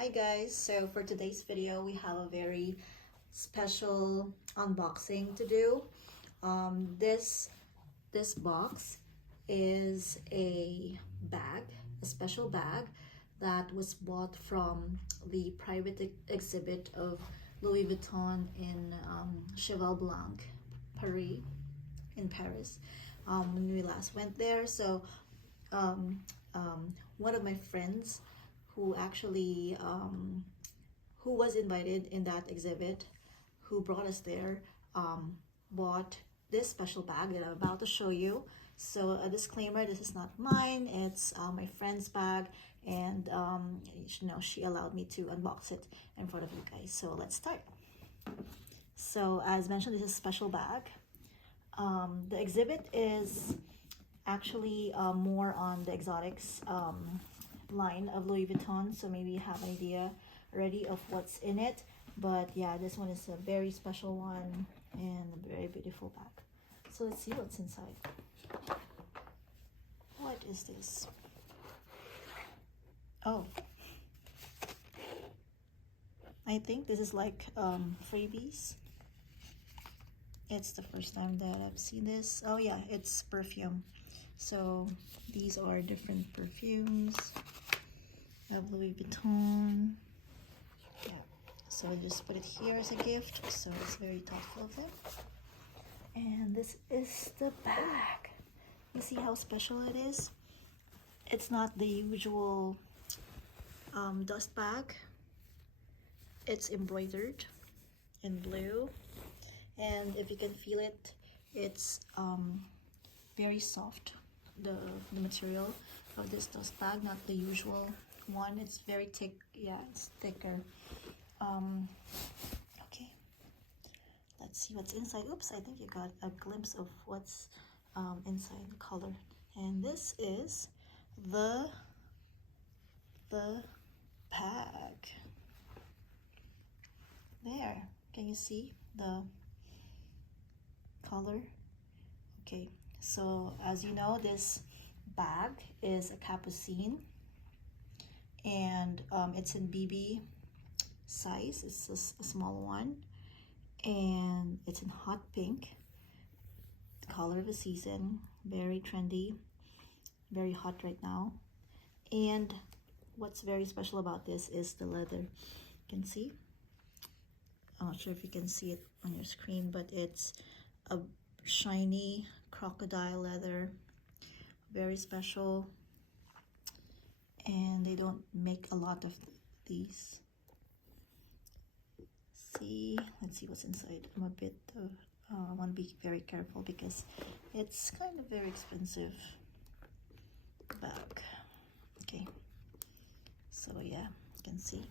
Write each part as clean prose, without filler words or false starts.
Hi guys, so for today's video we have a very special unboxing to do. This box is a bag, a special bag that was bought from the private exhibit of Louis Vuitton in Cheval Blanc, Paris, when we last went there. So one of my friends who actually who was invited in that exhibit, who brought us there, bought this special bag that I'm about to show you. So a disclaimer, this is not mine, it's my friend's bag, and she allowed me to unbox it in front of you guys. So let's start. So as mentioned, this is a special bag. The exhibit is actually more on the exotics line of Louis Vuitton, so maybe you have an idea already of what's in it. But yeah, this one is a very special one and a very beautiful bag. So let's see what's inside. What is this? Oh, I think this is like freebies. It's the first time that I've seen this. Oh yeah, it's perfume. So these are different perfumes of Louis Vuitton. Yeah, so I just put it here as a gift, so it's very thoughtful of them. And this is the bag. You see how special it is? It's not the usual dust bag. It's embroidered in blue, and if you can feel it, it's very soft. The material of this dust bag, not the usual one. It's very thick. Yeah, it's thicker. Okay, let's see what's inside. Oops, I think you got a glimpse of what's inside the color. And this is the bag. There, can you see the color? Okay, so as you know, this bag is a capucine, and it's in BB size. It's a small one, and it's in hot pink, color of the season. Very trendy, very hot right now. And what's very special about this is the leather. You can see, I'm not sure if you can see it on your screen, but it's a shiny crocodile leather, very special, and they don't make a lot of these. See, let's see what's inside. I'm a bit I want to be very careful because it's kind of very expensive bag. Okay, so yeah, you can see.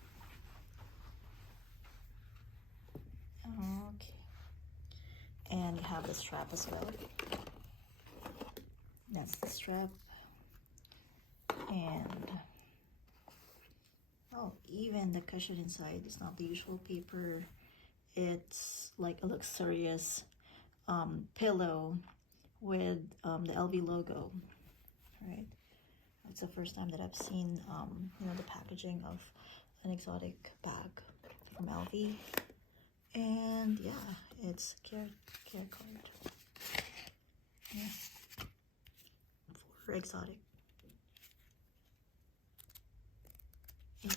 Okay, and you have the strap as well. That's the strap. And oh, even the cushion inside is not the usual paper. It's like a luxurious pillow with the LV logo, right? It's the first time that I've seen the packaging of an exotic bag from LV. And yeah, it's care card. Yeah, for exotic. Yeah.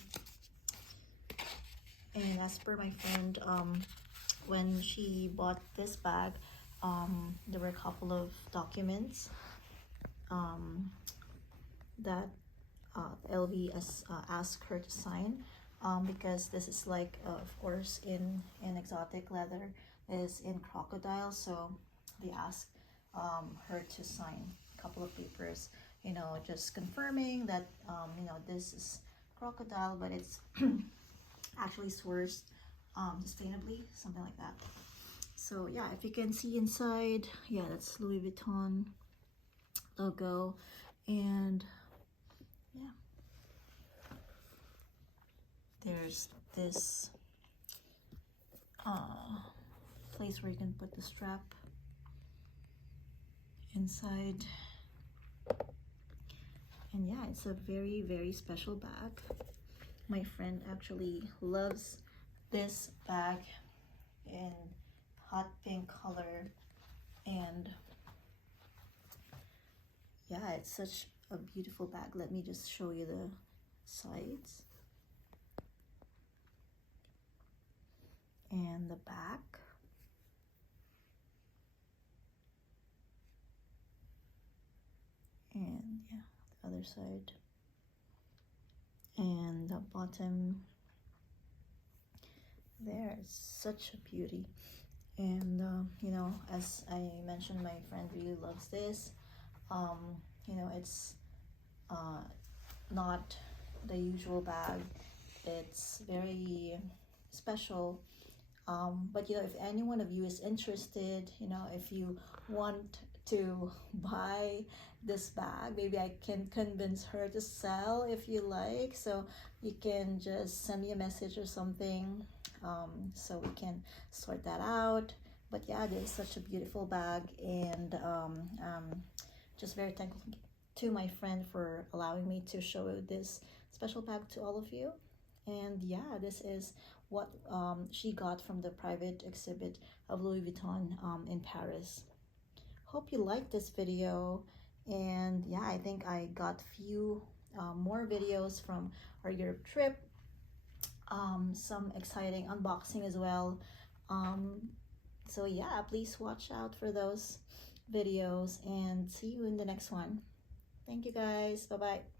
And as per my friend, when she bought this bag, there were a couple of documents that LV asked her to sign, because this is like, of course, in exotic leather is in crocodile, so they asked her to sign a couple of papers, just confirming that this is crocodile, but it's actually sourced sustainably, something like that. So yeah, if you can see inside, yeah, that's Louis Vuitton logo. And yeah, there's this place where you can put the strap inside. And yeah, it's a very, very special bag. My friend actually loves this bag in hot pink color, and yeah, it's such a beautiful bag. Let me just show you the sides and the back. And yeah, the other side. And the bottom there is such a beauty. And you know, as I mentioned, my friend really loves this. You know, it's not the usual bag. It's very special. But you know, if any one of you is interested, you know, if you want to buy this bag, maybe I can convince her to sell if you like. So you can just send me a message or something, so we can sort that out. But yeah, this is such a beautiful bag, and just very thankful to my friend for allowing me to show this special bag to all of you. And yeah, this is what she got from the private exhibit of Louis Vuitton in Paris. Hope you liked this video. And yeah, I think I got few more videos from our Europe trip, some exciting unboxing as well. So yeah, please watch out for those videos, and see you in the next one. Thank you guys. Bye bye.